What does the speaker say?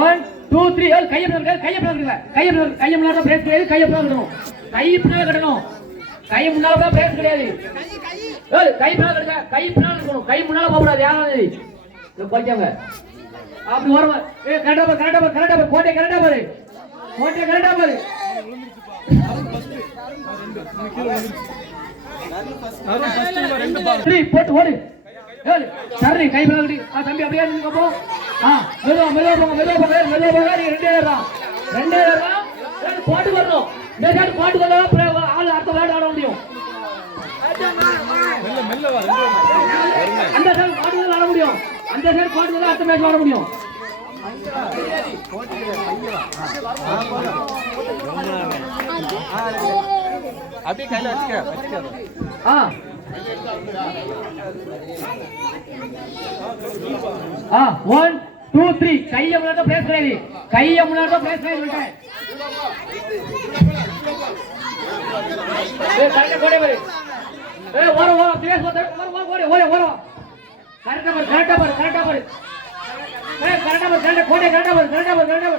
1 2 3 கையை முன்னாடி பிரேஸ் கிடையாது. கையை கட்டணும். கை பின்னால கட்டணும். கை முன்னால தான் பிரேஸ் கிடையாது. கை பின்னால கட்டுங்க. கை பின்னால இருக்கணும். கை முன்னால போக கூடாது. யாராவது கொஞ்சங்க அப்படி வரவா. கரெக்டா பாரு. கோட்டை கரெக்டா பாரு. போட்டு ஓடு. சரி கை பின்னாடி தம்பி அப்படியே போ. மெதுவா போங்க. ரெண்டே பாட்டு வரணும். பாட்டு வந்தா ஆள் அடுத்த விளையாட ஆட முடியும். அந்த சைடு பாட்டு ஆட முடியும். அந்த சைடு பாட்டு வந்தா அடுத்த மேட்ச் ஆட முடியும். அப்படியே கையில வச்சுக்க. 1 2 3 கையை முன்னாடி பிரேஸ் கிடையாது. கரெக்டா கோடை பாரு. ஓர பிரேஸ் ஓர கரெக்டா பாரு. கோடை கரெக்டா பாரு.